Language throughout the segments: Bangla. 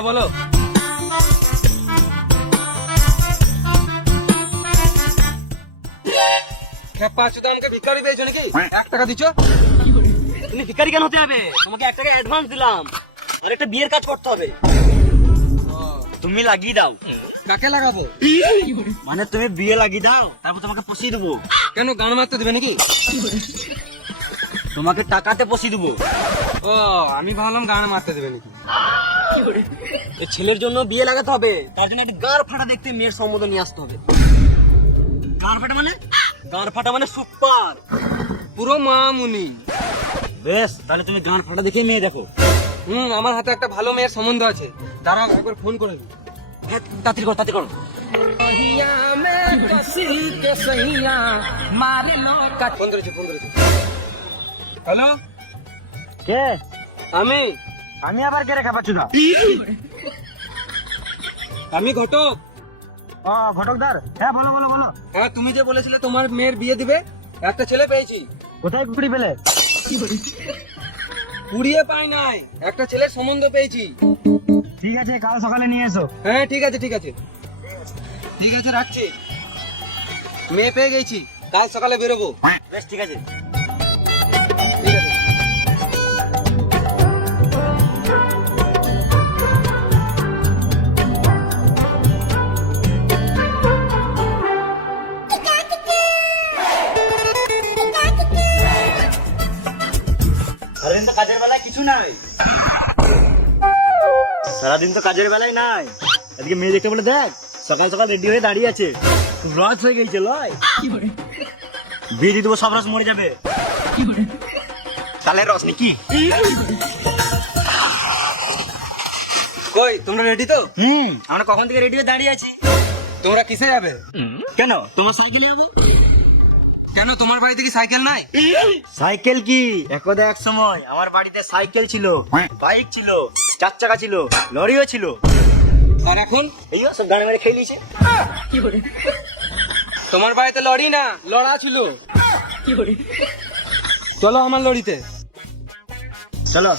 বলো বলো। খেপা আছো তো, আমাকে ভিখারি পেয়েছো নাকি? 1 টাকা দিছো? তুমি ভিখারি কেন হতে হবে? তোমাকে 1 টাকা অ্যাডভান্স দিলাম, আর একটা বিয়ের কাজ করতে হবে, তুমি লাগিয়ে দাও। কাকে লাগাবো? মানে তুমি বিয়ে লাগিয়ে দাও, তারপর তোমাকে পচিয়ে দেবো। কেন, গান মারতে দেবে নাকি? তোমাকে টাকাতে পচিয়ে দেবো। ও, আমি ভাবলাম গান মারতে দেবে নাকি। এই ছেলের জন্য বিয়ে লাগাতে হবে, তার জন্য একটা গাড় ফাটা দেখতে মেয়ের সম্বন্ধ নিয়ে আসতে হবে। গাড় ফাটা মানে? গাড় ফাটা মানে সুপার, পুরো মামুনি। বেশ, তাহলে তুমি গাড় ফাটা দেখে মেয়ে দেখো। আমার হাতে একটা ভালো মেয়ের সম্বন্ধ আছে, দাঁড়াও একবার ফোন করে দিই। তাড়াতাড়ি করো, তাড়াতাড়ি করো। ফোন করেছি, ফোন করেছি। হ্যালো, কে? আমি আমি আবার কে রেখা পাচ্ছি না? আমি ঘটক। ও, ঘটকদার। হ্যাঁ, বলো বলো বলো। হ্যাঁ, তুমি যে বলেছিলে তোমার মেয়ের বিয়ে দিবে, একটা ছেলে পেয়েছি। কোথায় কুড়ি পেলে? কুড়িয়ে পাই নাই, একটা ছেলের সম্বন্ধ পেয়েছি। ঠিক আছে, কাল সকালে নিয়ে এসো। হ্যাঁ, ঠিক আছে ঠিক আছে ঠিক আছে, রাখছি। মেয়ে পেয়ে গেছি, কাল সকালে বেরোবো। বেশ, ঠিক আছে। ঠিক আছে। সারাদিন তো কাজের বেলায় কিছু নাই, সারাদিন তো কাজের বেলায় নাই। আজকে মেয়ে দেখতে বলে দেখ, সকাল সকাল রেডি হয়ে দাঁড়িয়ে আছে, খুব রস হয়ে গেছে লয়। বিয়ে দিয়ে দেবো, সব রস মরে যাবে। তাহলে রস নাকি? কই, তোমরা রেডি তো? আমরা কখন থেকে রেডি হয়ে দাঁড়িয়ে আছি। তোমরা কিসে যাবে? কেন, তোমার সাইকেলে যাবো। কেন, তোমার বাড়িতে কি সাইকেল নাই? সাইকেল কি, একদা এক সময় আমার বাড়িতে সাইকেল ছিল, বাইক ছিল, 4 চাকা ছিল, লরিও ছিল। আর এখন? এই সব গাড়ি মেরে খেয়ে নিয়েছে। তোমার বাড়িতে লরি না, লড়া ছিল। চলো আমার লরিতে। চলো।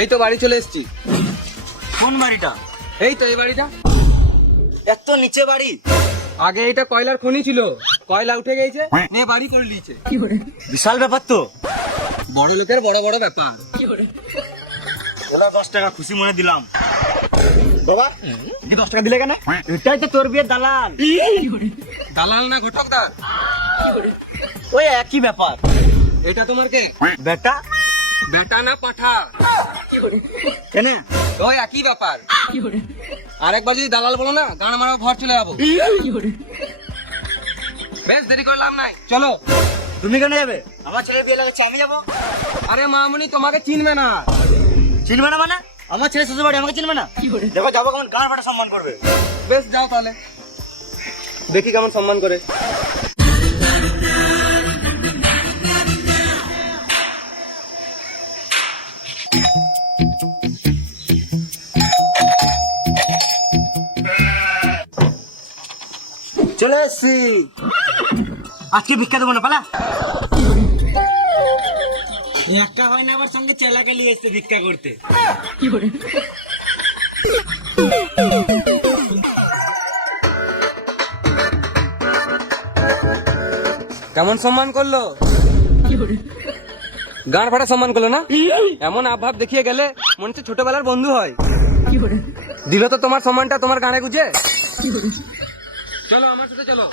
এই তো বাড়ি চলে এসেছি। কোন বাড়িটা? এই তো এই বাড়িটা। এত নিচে বাড়ি? আগে এটা কয়লার খনি ছিল, কয়লা উঠে গেছে, নিয়ে বাড়ি করে নিয়েছে। বিশাল ব্যাপার তো, বড় লোকের বড় বড় ব্যাপার। 10 টাকা খুশি মনে দিলাম। বাবা, 10 টাকা দিলে কেন? এটাই তো তোর বিয়ের দালাল। দালাল না ঘটকদার? ওই একই ব্যাপার। এটা তোমার কে? বেটা। বেটা না পাঠা? কেন? ওই একই ব্যাপার। আরেকবার যদি দালাল বলো না, গান মারা ঘর চলে যাবো। বেশ, দেরি করলাম নাই, চলো। তুমি কেন যাবে? আমার ছেলে বিয়ে লাগাচ্ছে, আমি যাবো। আরে মামুনি, তোমাকে চিনবে না। চিনবে না মানে? আমার ছেলে শ্বশুর বাড়ি, আমাকে চিনবে না? দেখো, যাবো কেমন গান ফাটা সম্মান করবে। বেশ, যাও তাহলে, দেখি কেমন সম্মান করে। চলে এসছি, আজকে ভিক্ষা দেবো না, পালা। একটা হয় না, আবার সঙ্গে চেলাকে নিয়ে এসছে ভিক্ষা করতে। কেমন সম্মান করলো? গান ফাটা সম্মান করলো না? এমন আভাব দেখিয়ে গেলে মনে হচ্ছে ছোটবেলার বন্ধু হয়। দিল তো তোমার সম্মানটা তোমার গানে গুজে। চলো আমার সাথে, চলো।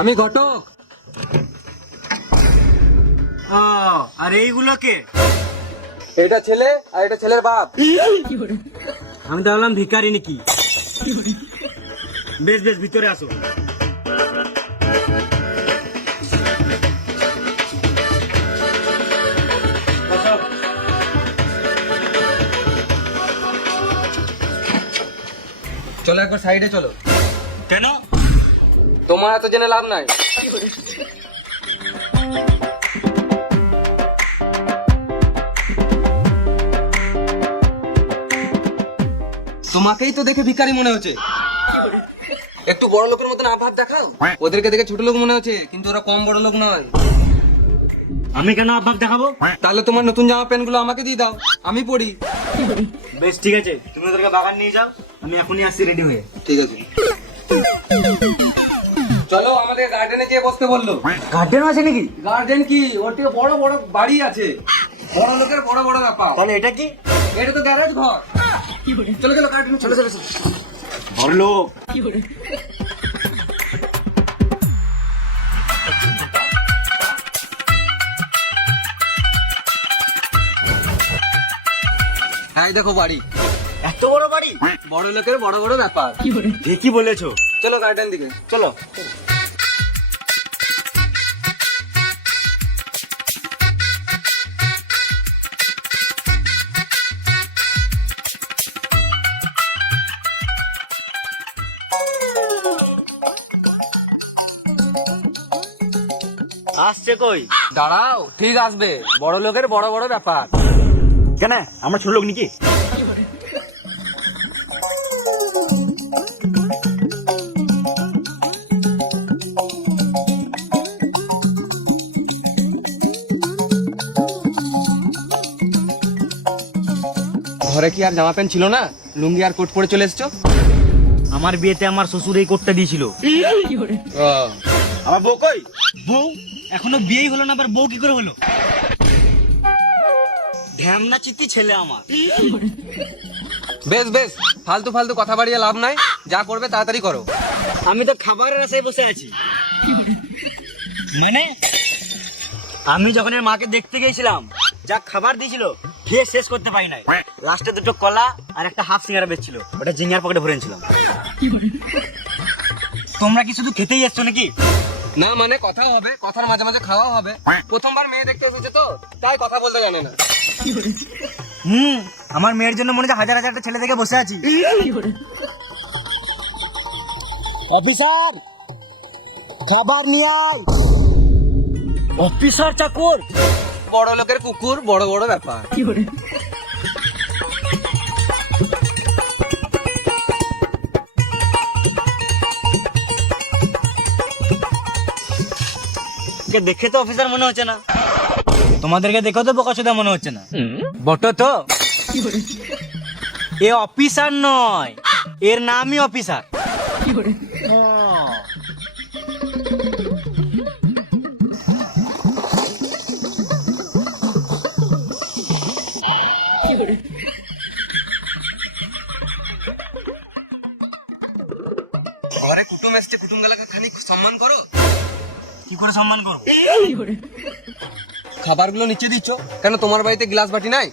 আমি ঘটক। ও, আর এইগুলো কে? এটা ছেলে আর এটা ছেলের বাপ। আমি তো ভাবলাম ভিখারি নাকি। বেশ বেশ, ভিতরে আসো। চলো একবার সাইডে চলো। কেন? তোমার এত জেনে লাভ নাই। তোমাকেই তো দেখে ভিখারি মনে হচ্ছে। একটু বড় লোকের মতন আভাব দেখাও। ওদেরকে দেখে ছোট লোক মনে হচ্ছে, কিন্তু ওরা কম বড় লোক নয়। আমি কেন আভাব দেখাবো? তাহলে তোমার নতুন জামা প্যান্ট গুলো আমাকে দিয়ে দাও, আমি পরি। বেশ ঠিক আছে, তুমি ওদেরকে বাগান নিয়ে যাও, আমি এখনই আসছি রেডি হয়ে। ঠিক আছে, চলো আমাদের গার্ডেনে গিয়ে বসতে বললো। গার্ডেন আছে নাকি? গার্ডেন কি, ওর থেকে বড় বড় বাড়ি আছে, বড় লোকের বড় বড় ব্যাপার। তাহলে এটা কি? এটা তো গ্যারেজ ঘর। চলো চলো গার্ডেনে চলো চলো চলো। বড় লোক। হ্যাঁ দেখো বাড়ি, এত বড় বাড়ি? বড় লোকের বড় বড় ব্যাপার। ঠিকই বলেছো, চলো গার্ডেন দিকে চলো। আসছে কই? দাঁড়াও, ঠিক আসবে। বড় লোকের বড় বড় ব্যাপার। কেন, আমরা ছোট লোক নাকি? ঘরে কি আর জামা প্যান্ট ছিল না? লুঙ্গি আর কোট পরে চলে এসছো? আমার বিয়েতে আমার শ্বশুর এই কোটটা দিয়েছিল। আমার বউ কই? বউ এখনো বিয়েই হলো না, আবার বউ কি করে হলো? ঢ্যামনা চিত্তি ছেলে আমার। বেশ বেশ, ফালতু ফালতু কথা বাড়িয়ে লাভ নাই, যা করবে তাড়াতাড়ি করো। আমি তো খাবারের আশায় বসে আছি। মানে আমি যখন এর মাকে দেখতে গিয়েছিলাম, যা খাবার দিয়েছিল খেয়ে শেষ করতে পারি নাই। লাস্টে দুটো কলা আর একটা হাফ সিঙ্গারা বেচছিল, ওটা জিঙ্গার পকেটে ভরে নিয়েছিলাম। তোমরা কি শুধু খেতেই এসছো নাকি? না মানে কথা হবে, কথার মাঝে মাঝে খাওয়া হবে। প্রথমবার মেয়ে দেখতে এসেছে তো, তাই কথা বলতে জানে না। আমার মেয়ের জন্য মনে হয় হাজার হাজারটা ছেলে দেখে বসে আছি। অফিসার, খাবার নিয়ে আয়। অফিসার চাকর? বড় লোকের কুকুর, বড় বড় ব্যাপার। দেখে তো অফিসার মনে হচ্ছে না, তোমাদেরকে দেখেও তো বোকাচোদা মনে হচ্ছে না। বটো তো, এ অফিসার নয়, এর নামই অফিসার। ঘরে কুটুম এসছে, কুটুম গালাকে খানিক সম্মান করো। কি করে সম্মান করো? খাবারগুলো নিচে দিচ্ছ কেন? তোমার বাড়িতে গ্লাস বাটি নাই?